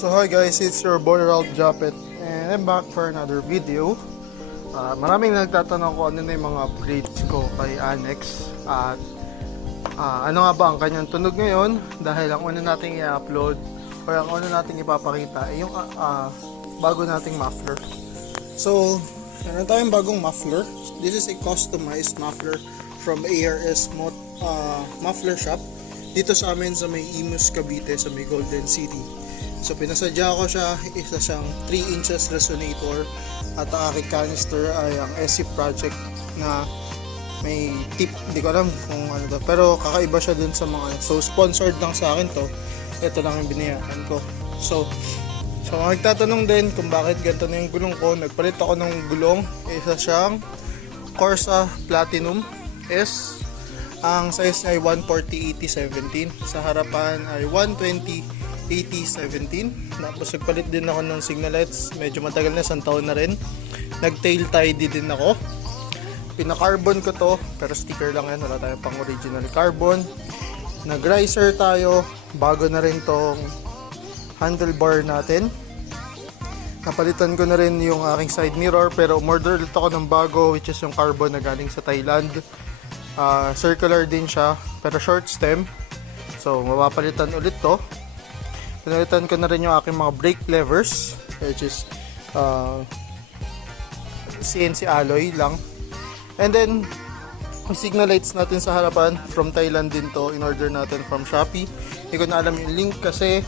So hi guys, it's your boy Ralph Japet and I'm back for another video. Maraming nagtatanong kung ano na yung mga upgrades ko kay Annex at ano nga ba ang kanyang tunog ngayon, dahil ang una nating i-upload o ang una nating ipapakita ay yung bago nating muffler. So, meron tayong bagong muffler. This is a customized muffler from ARS Muffler Shop dito sa amin sa may Imus, Cavite, sa may Golden City. So pinasadya ko siya, isa siyang 3 inches resonator at ang aking canister ay ang SC Project na may tip, hindi ko alam kung ano to, pero kakaiba siya dun sa mga, so sponsored lang sa akin to, ito lang yung binayaran ko. So magtatanong din kung bakit ganito na yung gulong ko. Nagpalit ako ng gulong, isa siyang Corsa Platinum S, ang size ay 140/80/17, sa harapan ay 120/80/17. Tapos nagpalit din ako ng signal lights, medyo matagal na, 1 taon na rin. Nag-tail tidy din ako. Pina-carbon ko to, pero sticker lang yan, wala tayong pang original carbon. Nag-riser tayo, bago na rin tong handlebar natin. Napalitan ko na rin yung aking side mirror, pero umorder ulit ako ng bago, which is yung carbon na galing sa Thailand. Circular din siya, pero short stem, so mapapalitan ulit to. Pinalitan ko na rin yung aking mga brake levers, which is CNC alloy lang. And then yung signal lights natin sa harapan, from Thailand din to, in order natin from Shopee. Hindi ko na alam yung link kasi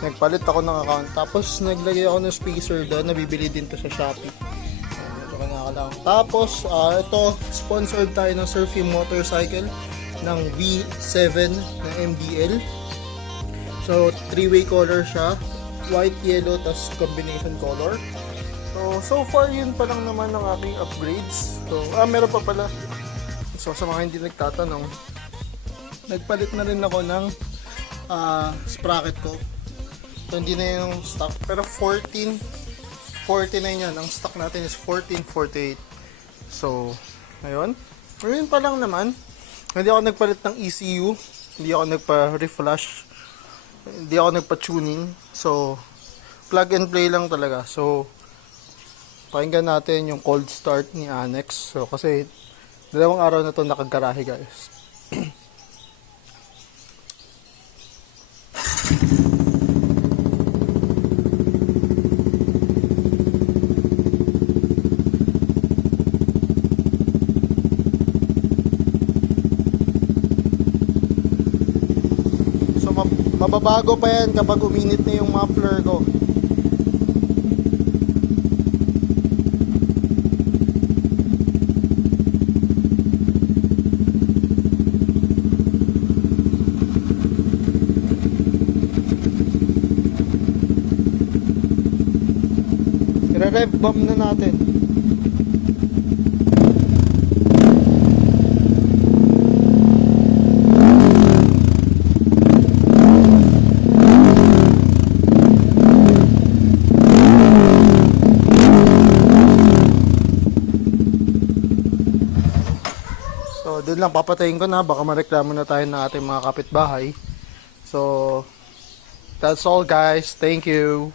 nagpalit ako ng account, tapos naglagay ako ng spacer doon, nabibili din to sa Shopee. Tapos ito, sponsored tayo ng Surfy Motorcycle ng V7 na MDL. So 3-way color siya, white, yellow, tas combination color. So far yun pa lang naman ng aking upgrades. So meron pa pala. So sa mga hindi nagtatanong, nagpalit na rin ako ng sprocket ko. So hindi na yung stock, pero 1449 yan. Ang stock natin is 1448. So ayun pa lang naman. Hindi ako nagpalit ng ECU, hindi ako nagpa-reflash, hindi ako nagpa-tuning. So plug and play lang talaga. So pakinggan natin yung cold start ni Annex. So kasi 2 araw na to nakagarahe guys. So mababago pa yan kapag uminit na yung muffler ko. Rev bomb na natin. So doon lang, papatayin ko na, baka mareklamo na tayo ng ating mga kapitbahay. So that's all guys, thank you.